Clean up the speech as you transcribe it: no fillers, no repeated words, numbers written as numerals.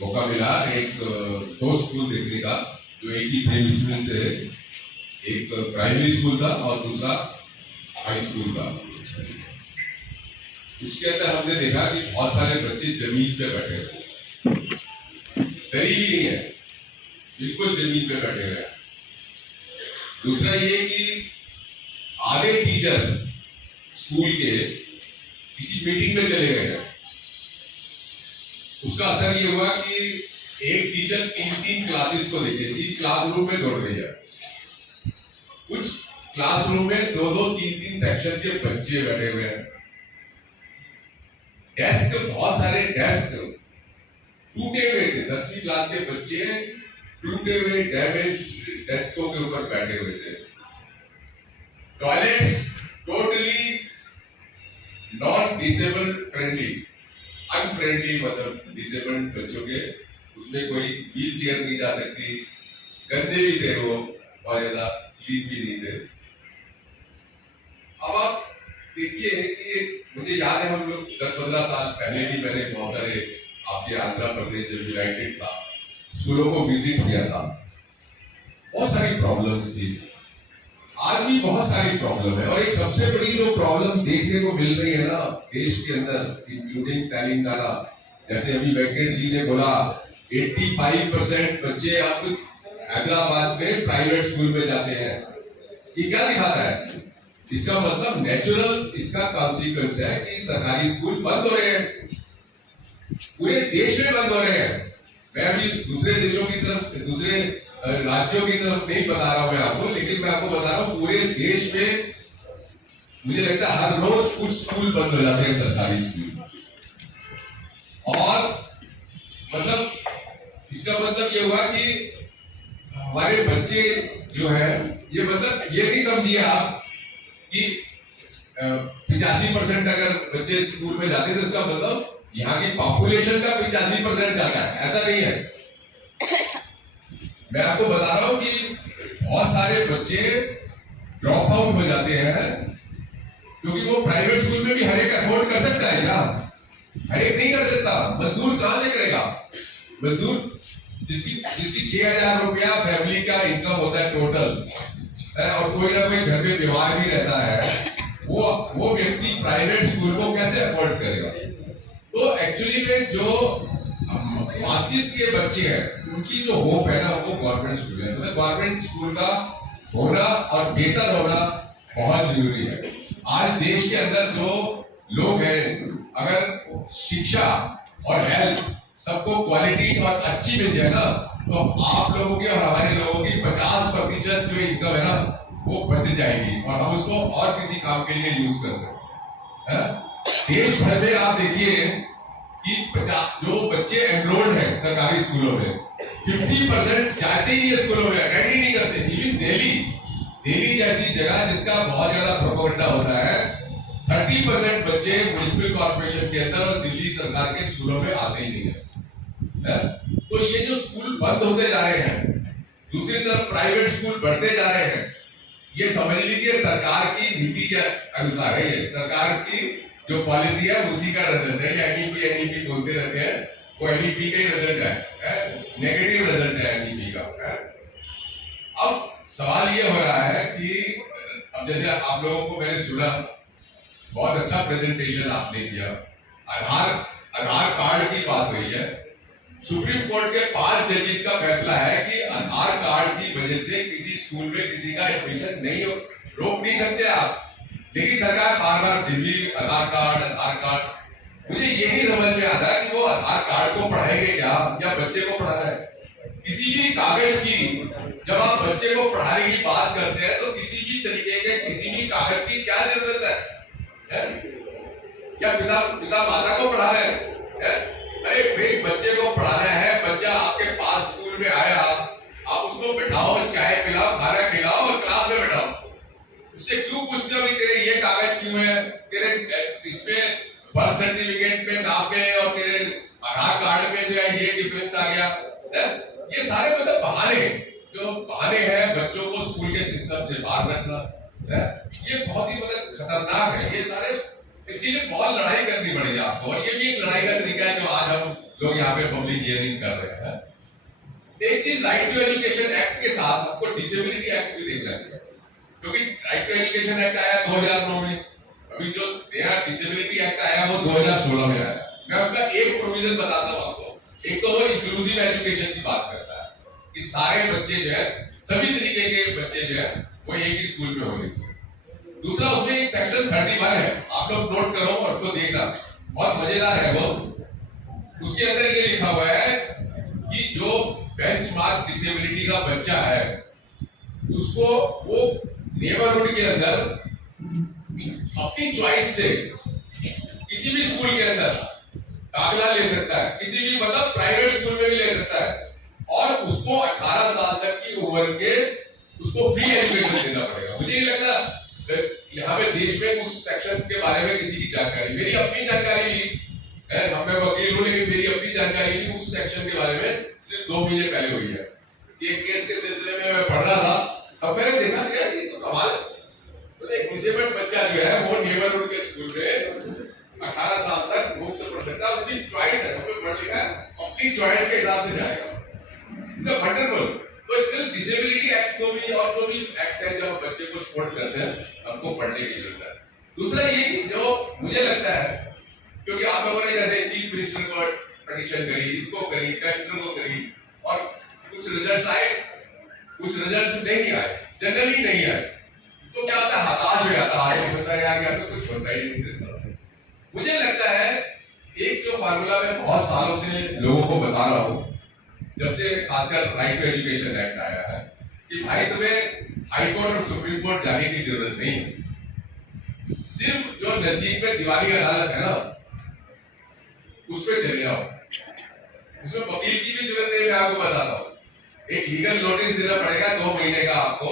मौका मिला एक दो स्कूल देखने का जो एक ही प्रेमी स्कूल से, एक प्राइमरी स्कूल था और दूसरा हाई स्कूल था। उसके अंदर हमने देखा कि बहुत सारे बच्चे जमीन पे बैठे हुए, दरी भी नहीं है, बिल्कुल जमीन पे बैठे हुए। दूसरा ये कि आधे टीचर स्कूल के किसी मीटिंग में चले गए हैं। उसका असर ये हुआ कि एक टीचर तीन क्लासेस को लेके 3 क्लासरूम में दौड़ रही है। कुछ क्लासरूम में 2-2, 3-3 सेक्शन के बच्चे बैठे हुए हैं। डेस्क, बहुत सारे डेस्क टूटे हुए थे। 10वीं क्लास के बच्चे टूटे हुए डैमेज डेस्कों के ऊपर बैठे हुए थे। Toilets totally non disabled friendly, unfriendly, मतलब डिसेबल्ड बच्चों के उसमें कोई व्हील चेयर नहीं जा सकती। गंदे भी थे वो, बहुत ज्यादा क्लीन भी नहीं थे। अब आप देखिए कि मुझे याद है हम लोग 10-15 साल पहले भी मैंने बहुत सारे आपके आंध्र प्रदेश जब यूनाइटेड था स्कूलों को विजिट किया था। बहुत सारी प्रॉब्लम्स थी, आज भी बहुत सारी प्रॉब्लम है। और एक सबसे बड़ी जो प्रॉब्लम देखने को मिल रही है ना देश के अंदर, इंक्लूडिंग तेलंगाना, जैसे अभी वेंकट जी ने बोला 85% बच्चे अब हैदराबाद में प्राइवेट स्कूल में जाते हैं। ये क्या दिखाता है? इसका मतलब नेचुरल इसका कॉन्सिक्वेंस है कि सरकारी स्कूल बंद हो रहे हैं, पूरे देश में बंद हो रहे हैं। मैं अभी दूसरे देशों की तरफ, दूसरे राज्यों की तरफ नहीं बता रहा हूं मैं आपको, लेकिन मैं आपको बता रहा हूं पूरे देश में मुझे लगता है हर रोज कुछ स्कूल बंद हो जाते हैं, सरकारी स्कूल। और मतलब इसका मतलब ये हुआ कि हमारे बच्चे जो है, ये मतलब ये नहीं समझिए आप कि 85% अगर बच्चे स्कूल में जाते हैं तो इसका मतलब यहाँ की पॉपुलेशन का 85% जाता है, ऐसा नहीं है। मैं आपको बता रहा हूं कि बहुत सारे बच्चे ड्रॉप आउट हो जाते हैं क्योंकि वो प्राइवेट स्कूल में भी हर एक अफोर्ड कर सकता है क्या? हर एक नहीं कर सकता। मजदूर कहां से करेगा? मजदूर जिसकी 6,000 रुपया फैमिली का इनकम होता है टोटल, और कोई ना कोई घर में बीमार भी रहता है, वो व्यक्ति प्राइवेट स्कूल को कैसे अफोर्ड करेगा? तो एक्चुअली में जो मासिस के बच्चे हैं उनकी जो होप है ना वो गवर्नमेंट स्कूल है। मतलब गवर्नमेंट स्कूल का होना और बेहतर होना बहुत जरूरी है। आज देश के अंदर जो लोग हैं, अगर शिक्षा और हेल्थ सबको क्वालिटी और अच्छी मिल जाए ना, तो आप लोगों की और हमारे लोगों की 50% जो इनकम है ना वो बच जाएगी और हम उसको और किसी काम के लिए यूज कर सकते हैं। देश भर में आप देखिए कि 50 जो बच्चे एनरोल्ड हैं सरकारी स्कूलों में, 50% जाते ही नहीं स्कूलों में, अटेंड ही नहीं करते। इवन दिल्ली जैसी जगह जिसका बहुत ज्यादा प्रोपेगेंडा होता है, 30% बच्चे म्युनिसिपल कॉर्पोरेशन के अंदर और दिल्ली सरकार के स्कूलों में आते ही नहीं है। तो ये जो स्कूल बंद होते जा रहे हैं, दूसरी तरफ प्राइवेट स्कूल बढ़ते जा रहे हैं, ये समझ लीजिए सरकार की नीति के अनुसार है। ये सरकार की जो पॉलिसी है उसी का रिजल्ट है। एनईपी बोलते रहते हैं, वो एनईपी का ही रिजल्ट है, नेगेटिव रिजल्ट है एनईपी का। अब सवाल ये हो रहा है कि अब जैसे आप लोगों को मैंने सुना, बहुत अच्छा प्रेजेंटेशन आपने किया, आधार कार्ड की बात हुई है। सुप्रीम कोर्ट के 5 जजेस का फैसला है कि आधार कार्ड की वजह से किसी स्कूल में किसी का एडमिशन नहीं हो, रोक नहीं सकते आप। लेकिन सरकार बार फिर भी आधार कार्ड, मुझे यही समझ में आता है कि वो आधार कार्ड को पढ़ाएंगे क्या या बच्चे को पढ़ाना है? किसी भी कागज की, जब आप बच्चे को पढ़ाने की बात करते हैं तो किसी भी तरीके के किसी भी कागज की क्या जरूरत है? या पिता माता को पढ़ाना है? अरे भाई, बच्चे को पढ़ाना है, बच्चा आपके पास स्कूल में आया, आप उसको बैठाओ, चाय पिलाओ, खाना खिलाओ और क्लास में बैठाओ। उससे क्यों पूछते हो कि तेरे ये कागज क्यों है, तेरे इसमें बर्थ सर्टिफिकेट पे नाम पे और तेरे आधार कार्ड में जो है ये डिफरेंस आ गया? ये सारे मतलब बहाने हैं बच्चों को स्कूल के सिस्टम से बाहर रखना। ये बहुत ही मतलब खतरनाक है। ये सारे इसके लिए बहुत लड़ाई करनी पड़ेगी आपको, और ये भी एक लड़ाई का तरीका है जो आज हम लोग यहाँ पे पब्लिक हियरिंग कर रहे हैं। एक चीज, राइट टू एजुकेशन एक्ट के साथ आपको डिसेबिलिटी एक्ट भी देखना चाहिए, क्योंकि राइट टू एजुकेशन एक्ट आया 2009 में, अभी जो नया डिसेबिलिटी एक्ट आया वो 2016 में आया। मैं उसका एक प्रोविजन बताता हूँ आपको। एक तो वो इंक्लूसिव एजुकेशन की बात करता है कि सारे बच्चे जो है, सभी तरीके के बच्चे जो है वो एक ही स्कूल में होने चाहिए। दूसरा, उसमें एक सेक्शन 31 है, आप लोग नोट करो और उसको देखना, बहुत मजेदार है वो। उसके अंदर ये लिखा हुआ है कि जो बेंचमार्क डिसेबिलिटी का बच्चा है उसको वो नेबरहुड के अंदर अपनी चॉइस से किसी भी स्कूल के अंदर दाखिला ले सकता है, किसी भी मतलब प्राइवेट स्कूल में भी ले सकता है, और उसको 18 साल तक की उम्र के उसको फ्री एजुकेशन देना पड़ेगा। मुझे नहीं लगता यहाँ पे देश में उस सेक्शन के बारे में किसी की जानकारी, मेरी अपनी जानकारी भी है, मैं वकील हूँ लेकिन मेरी अपनी जानकारी भी उस सेक्शन के बारे में सिर्फ 2 महीने पहले हुई है। ये केस के सिलसिले में मैं पढ़ रहा था, तब मैंने देखा क्या ये तो कमाल है। तो एक डिसेबल्ड बच्चा जो है वो नेबरहुड के स्कूल में 18 साल तक मुफ्त पढ़ सकता है, उसकी चॉइस है, उसमें पढ़ लिखा है, अपनी चॉइस के हिसाब से जाएगा। तो वंडरफुल। तो इसलिए डिसेबिलिटी एक्ट को भी और जो भी एक्ट है जब बच्चे को सपोर्ट करते हैं, हमको पढ़ने की जरूरत है। दूसरा ये जो मुझे लगता है, क्योंकि आप लोगों ने जैसे चीफ मिनिस्टर को पिटीशन करी, इसको करी, कलेक्टर को करी, और कुछ रिजल्ट्स आए, कुछ रिजल्ट्स नहीं आए, जनरली नहीं आए, तो क्या होता है, हताश हो जाता है, आगे होता है यार, क्या तो कुछ होता ही नहीं सिस्टम। मुझे लगता है एक जो फार्मूला मैं बहुत सालों से लोगों को बता रहा हूँ, जब से खासकर राइट टू एजुकेशन एक्ट आया है, कि भाई तुम्हें हाई कोर्ट और सुप्रीम कोर्ट जाने की जरूरत नहीं, सिर्फ जो नजदीक में दिवाली अदालत है ना उस पे चले जाओ। उसमें वकील की भी जरूरत नहीं, मैं आपको बताता हूँ। एक लीगल नोटिस देना पड़ेगा 2 महीने का आपको,